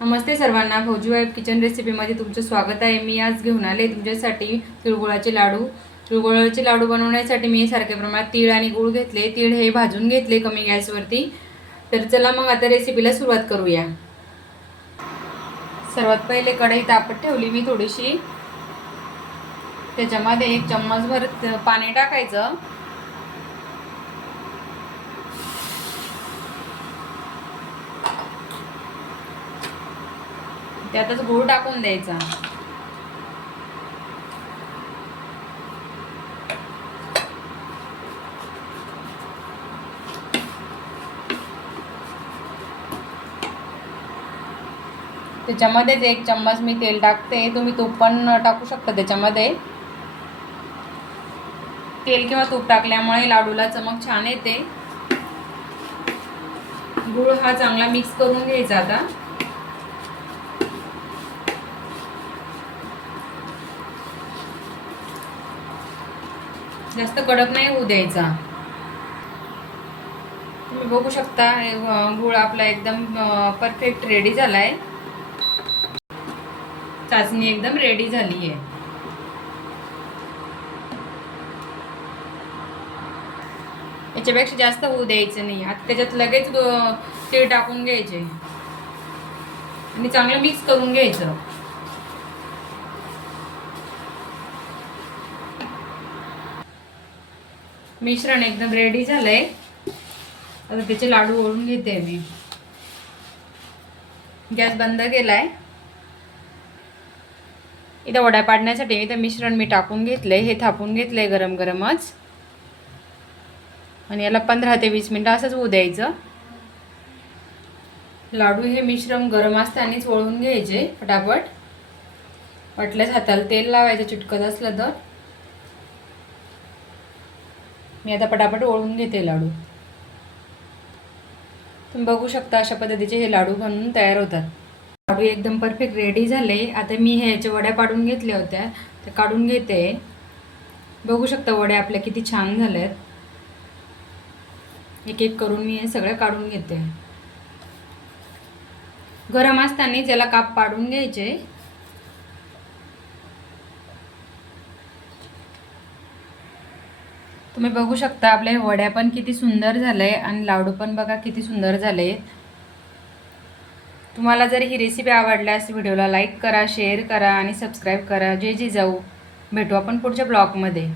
नमस्ते सर्वांना, फौजी wife kitchen रेसिपीमध्ये तुमचं स्वागत आहे। मी आज घेऊन आले तुमच्यासाठी तिळगुळाचे लाडू। तिळगुळाचे लाडू बनवण्यासाठी मी सारख्या प्रमाणात तीळ आणि गूळ घेतले। तीळ हे भाजून घेतले कमी गॅसवरती। तर चला मग आता रेसिपीला सुरुवात करूया। सर्वात पहिले कढई तापत ठेवली मी थोडीशी, त्याच्यामध्ये 1 चम्मचभर पाणी टाकायचं। त्यातच गूळ टाकून द्यायचा। त्याच्यामध्येच 1 चम्मच मी तेल टाकते। तुम्ही तूप पण टाकू शकता त्याच्यामध्ये। तेल किंवा तूप टाकल्यामुळे लाडूला चमक छान येते। गूळ हा चांगला मिक्स करून घ्यायचा आता। जास्त कडक नाही होऊ द्यायचा। तुम्ही बघू शकता गूळ आपला एकदम परफेक्ट रेडी झालाय। चाचणी एकदम रेडी झाली आहे। याच्यापेक्षा जास्त होऊ द्यायचं नाही। आता त्याच्यात लगेच तीळ टाकून घ्यायचे आणि चांगलं मिक्स करून घ्यायचं। मिश्रण एकदम रेडी झालंय। आता त्याचे लाडू ओढून घेते मी। गॅस बंद केलाय। इथं वड्या पाडण्यासाठी इथं मिश्रण मी टाकून घेतलंय। हे थापून घेतलंय गरम गरमच आणि याला 15 ते 20 मिनिटं असंच होऊ द्यायचं। लाडू हे मिश्रण गरम असतानाच वळून घ्यायचे फटाफट। वाटल्यास हाताला तेल लावायचं चिटकत असलं तर। मी आता पटापट वळून घेते लाडू। तुम्ही बघू शकता अशा पद्धतीचे हे लाडू बनवून तयार होतात। लाडू एकदम परफेक्ट रेडी झाले। आता मी ह्याच्या वड्या पाडून घेतल्या होत्या, त्या काढून घेते। बघू शकता वड्या आपल्या किती छान झाल्यात। एक एक करून मी हे सगळं काढून घेते। गरम असताना त्याला काप पाडून घ्यायचे। तुम्ही बघू शकता आपल्या वड्या पण किती सुंदर झाले आणि लाडू पण बघा किती सुंदर झाले। तुम्हाला जर ही रेसिपी आवडल्यास व्हिडिओला लाईक करा, शेअर करा आणि सबस्क्राईब करा। जय जिजाऊ। भेटू आपण पुढच्या ब्लॉगमध्ये।